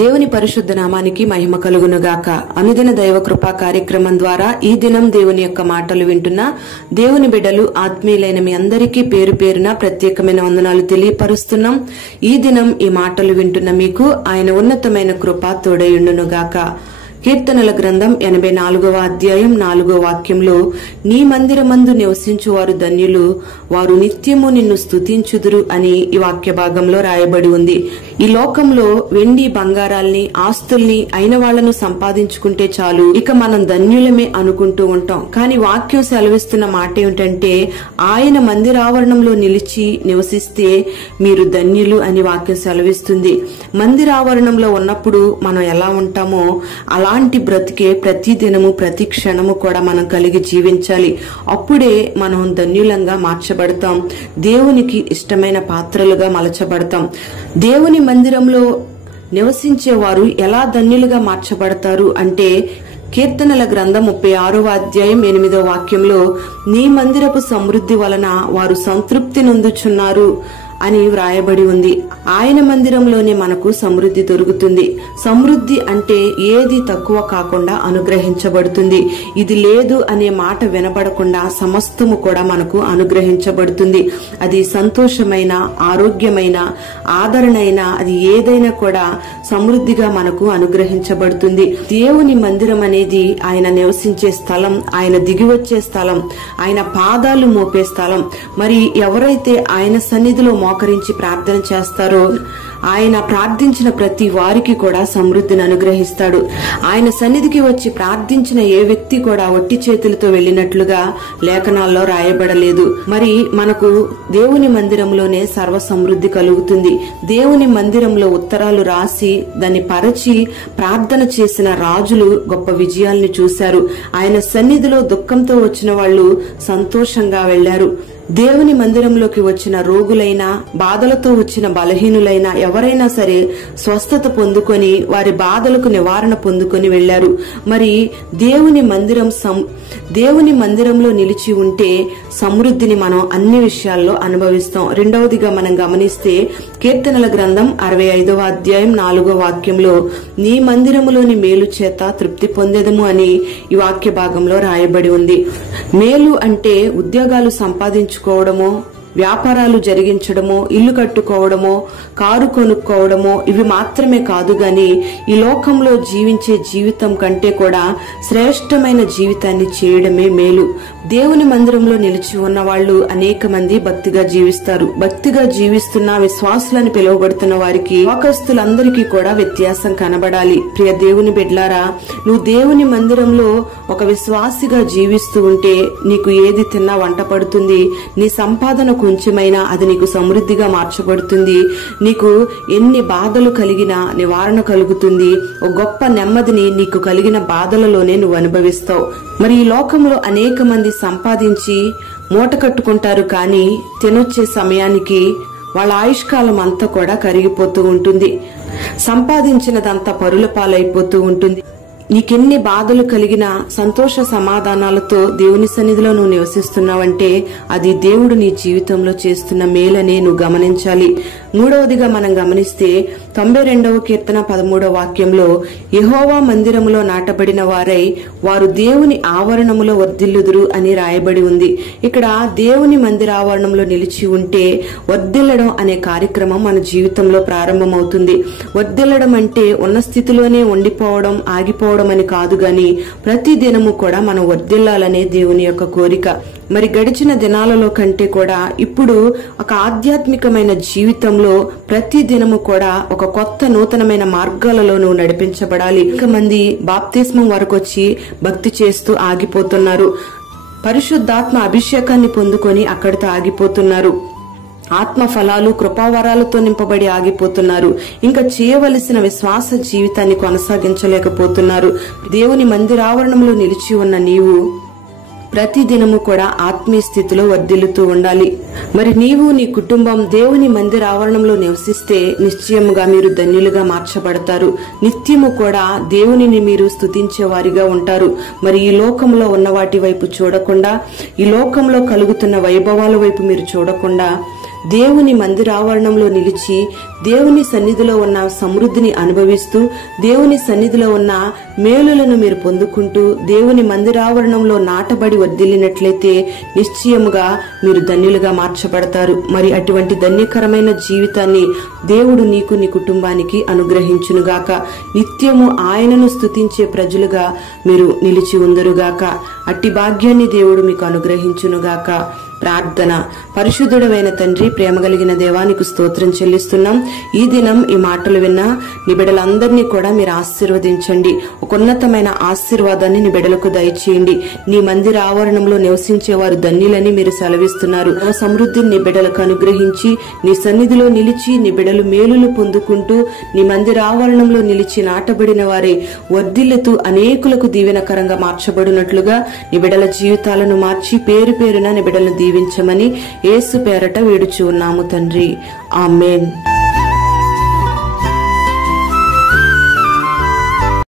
దేవుని పరిశుద్ధ నామానికి మహిమ కలుగునుగాక. అనుదిన దైవ కృపా కార్యక్రమం ద్వారా ఈ దినం దేవుని యొక్క మాటలు వింటున్న దేవుని బిడ్డలు ఆత్మీయులైన మీ అందరికీ పేరు పేరున ప్రత్యేకమైన వందనాలు తెలియపరుస్తున్నాం. ఈ దినం ఈ మాటలు వింటున్న మీకు ఆయన ఉన్నతమైన కృప తోడయుండునుగాక. కీర్తనల గ్రంథం 84వ అధ్యాయం 4వ వాక్యంలో, నీ మందిరమందు నివసించువారు ధన్యులు, వారు నిత్యము నిన్ను స్తుతించుదురు అని ఈ వాక్య భాగంలో రాయబడి ఉంది. ఈ లోకంలో వెండి బంగారాల్ని ఆస్తుల్ని అయిన వాళ్లను సంపాదించుకుంటే చాలు, ఇక మనం ధన్యులమే అనుకుంటూ ఉంటాం. కానీ వాక్యం సెలవిస్తున్న మాట ఏమిటంటే, ఆయన మందిరావరణంలో నిలిచి నివసిస్తే మీరు ధన్యులు అని వాక్యం సెలవిస్తుంది. మందిరావరణంలో ఉన్నప్పుడు మనం ఎలా ఉంటామో అలాంటి బ్రతికే ప్రతి దినము ప్రతి క్షణము కూడా మనం కలిగి జీవించాలి. అప్పుడే మనం ధన్యులంగా మార్చబడతాం, దేవునికి ఇష్టమైన పాత్రలుగా మలచబడతాం. దేవుని మందిరంలో నివసించేవారు ఎలా ధన్యులుగా మార్చబడతారు అంటే, కీర్తనల గ్రంథం 36వ అధ్యాయం 8వ వాక్యంలో, నీ మందిరపు సమృద్ధి వలన వారు సంతృప్తి నొందుచున్నారు అని వ్రాయబడి ఉంది. ఆయన మందిరంలోనే మనకు సమృద్ధి దొరుకుతుంది. సమృద్ధి అంటే ఏది తక్కువ కాకుండా అనుగ్రహించబడుతుంది. ఇది లేదు అనే మాట వినబడకుండా సమస్తము కూడా మనకు అనుగ్రహించబడుతుంది. అది సంతోషమైన, ఆరోగ్యమైన, ఆదరణైన, అది ఏదైనా కూడా సమృద్ధిగా మనకు అనుగ్రహించబడుతుంది. దేవుని మందిరం అనేది ఆయన నివసించే స్థలం, ఆయన దిగివచ్చే స్థలం, ఆయన పాదాలు మోపే స్థలం. మరి ఎవరైతే ఆయన సన్నిధిలో మోకరించి ప్రార్థన చేస్తారో ఆయన ప్రార్థించిన ప్రతి వారికి కూడా సమృద్ధిని అనుగ్రహిస్తాడు. ఆయన సన్నిధికి వచ్చి ప్రార్థించిన ఏ వ్యక్తి కూడా ఒట్టి చేతులతో వెళ్లినట్లుగా లేఖనాల్లో రాయబడలేదు. మరి మనకు దేవుని మందిరంలోనే సర్వ సమృద్ధి కలుగుతుంది. దేవుని మందిరంలో ఉత్తరాలు రాసి దాన్ని పరచి ప్రార్థన చేసిన రాజులు గొప్ప విజయాల్ని చూశారు. ఆయన సన్నిధిలో దుఃఖంతో వచ్చిన వాళ్ళు సంతోషంగా వెళ్లారు. దేవుని మందిరంలోకి వచ్చిన రోగులైనా, బాధలతో వచ్చిన బలహీనులైనా ఎవరైనా సరే స్వస్థత పొందుకొని వారి బాధలకు నివారణ పొందుకొని వెళ్లారు. మరి దేవుని మందిరంలో నిలిచి ఉంటే సమృద్ధిని మనం అన్ని విషయాల్లో అనుభవిస్తాం. రెండవదిగా మనం గమనిస్తే, కీర్తనల గ్రంథం 65వ అధ్యాయం 4వ వాక్యంలో, నీ మందిరములోని మేలు చేత తృప్తి పొందెదము అని ఈ వాక్య భాగంలో రాయబడి ఉంది. మేలు అంటే ఉద్యోగాలు సంపాదించుకోవడమో, వ్యాపారాలు జరిగించడమో, ఇల్లు కట్టుకోవడమో, కారు కొనుక్కోవడమో ఇవి మాత్రమే కాదు గాని, ఈ లోకంలో జీవించే జీవితం కంటే కూడా శ్రేష్టమైన జీవితాన్ని చేయడమే మేలు. దేవుని మందిరంలో నిలిచి ఉన్న వాళ్ళు అనేక మంది భక్తిగా జీవిస్తారు. భక్తిగా జీవిస్తున్న విశ్వాసులని పిలువబడుతున్న వారికి, లోకస్తులందరికీ కూడా వ్యత్యాసం కనబడాలి. ప్రియ దేవుని బిడ్లారా, నువ్వు దేవుని మందిరంలో ఒక విశ్వాసిగా జీవిస్తూ ఉంటే నీకు ఏది తిన్నా వంట పడుతుంది. నీ సంపాదన కొంచెమైనా అది నీకు సమృద్ధిగా మార్చబడుతుంది. నీకు ఎన్ని బాధలు కలిగినా నివారణ కలుగుతుంది. ఒక గొప్ప నెమ్మదిని నీకు కలిగిన బాధలలోనే నువ్వు అనుభవిస్తావు. మరి ఈ లోకంలో అనేక మంది సంపాదించి మూట కట్టుకుంటారు, కానీ తినొచ్చే సమయానికి వాళ్ళ ఆయుష్కాలం అంతా కూడా కరిగిపోతూ ఉంటుంది. సంపాదించినదంతా పరుల పాలైపోతూ ఉంటుంది. నీకెన్ని బాధలు కలిగినా సంతోష సమాధానాలతో దేవుని సన్నిధిలో నువ్వు నివసిస్తున్నావంటే అది దేవుడు నీ జీవితంలో చేస్తున్న మేలనే నువ్వు గమనించాలి. మూడవదిగా మనం గమనిస్తే 92వ కీర్తన 13వ వాక్యంలో, యెహోవా మందిరములో నాటబడిన వారై వారు దేవుని ఆవరణములో వర్ధిల్లుదురు అని రాయబడి ఉంది. ఇక్కడ దేవుని మందిరావరణంలో నిలిచి ఉంటే వర్ధిల్లడం అనే కార్యక్రమం మన జీవితంలో ప్రారంభమవుతుంది. వర్ధిల్లడం అంటే ఉన్న స్థితిలోనే ఉండిపోవడం, ఆగిపోవడం అని కాదు గాని, ప్రతి దినము కూడా మనం వర్ధిల్లాలనే దేవుని యొక్క కోరిక. మరి గడిచిన దినాలలో కంటే కూడా ఇప్పుడు ఒక ఆధ్యాత్మికమైన జీవితంలో ప్రతి దినము కూడా ఒక కొత్త నూతనమైన మార్గాలలో నువ్వు నడిపించబడాలి. ఇంకా మంది బాప్తిస్మం వరకు వచ్చి భక్తి చేస్తూ ఆగిపోతున్నారు. పరిశుద్ధాత్మ అభిషేకాన్ని పొందుకొని అక్కడితో ఆగిపోతున్నారు. ఆత్మ ఫలాలు, కృపావరాలతో నింపబడి ఆగిపోతున్నారు. ఇంకా చేయవలసిన విశ్వాస జీవితాన్ని కొనసాగించలేకపోతున్నారు. దేవుని మందిరావరణంలో నిలిచి ఉన్న నీవు ప్రతి దినము కూడా ఆత్మీయ స్థితిలో వర్ధిల్లుతూ ఉండాలి. మరి నీవు, నీ కుటుంబం దేవుని మందిర ఆవరణంలో నివసిస్తే నిశ్చయముగా మీరు ధన్యులుగా మార్చబడతారు. నిత్యము కూడా దేవునిని మీరు స్తుతించే వారిగా ఉంటారు. మరి ఈ లోకంలో ఉన్న వాటి వైపు చూడకుండా, ఈ లోకంలో కలుగుతున్న వైభవాల వైపు మీరు చూడకుండా దేవుని మందిరావరణంలో నిలిచి దేవుని సన్నిధిలో ఉన్న సమృద్ధిని అనుభవిస్తూ దేవుని సన్నిధిలో ఉన్న మేలులను మీరు పొందుకుంటూ దేవుని మందిరావరణంలో నాటబడి వర్ధిల్లినట్లయితే నిశ్చయముగా మీరు ధన్యులుగా మార్చబడతారు. మరి అటువంటి ధన్యకరమైన జీవితాన్ని దేవుడు నీకు నీ కుటుంబానికి అనుగ్రహించునుగాక. నిత్యము ఆయనను స్తుతించే ప్రజలుగా మీరు నిలిచి ఉందరుగాక. అట్టి భాగ్యాన్ని దేవుడు మీకు అనుగ్రహించునుగాక. ప్రార్థన. పరిశుద్ధుడైన తండ్రి, ప్రేమ కలిగిన దేవానికి స్తోత్రం చెల్లిస్తున్నాం. ఈ దినం ఈ మాటలు విన్న నీ బిడ్డలందరినీ కూడా మీరు ఆశీర్వదించండి. ఒక ఉన్నతమైన ఆశీర్వాదాన్ని నీ బిడ్డలకు దయచేయండి. నీ మందిర ఆవరణంలో నివసించే వారు ధన్యులని మీరు సెలవిస్తున్నారు. సమృద్ధిని నీ బిడ్డలకు అనుగ్రహించి నీ సన్నిధిలో నిలిచి నీ బిడ్డలు మేలులు పొందుకుంటూ నీ మందిర ఆవరణంలో నిలిచి నాటబడిన వారే వర్ధిల్లుతూ అనేకులకు దీవెనకరంగా మార్చబడినట్లుగా నీ బిడ్డల జీవితాలను మార్చి పేరు పేరున నీ బిడ్డలను దీవించమని యేసు పేరట వేడుచు ఉన్నాము తండ్రి. ఆమేన్.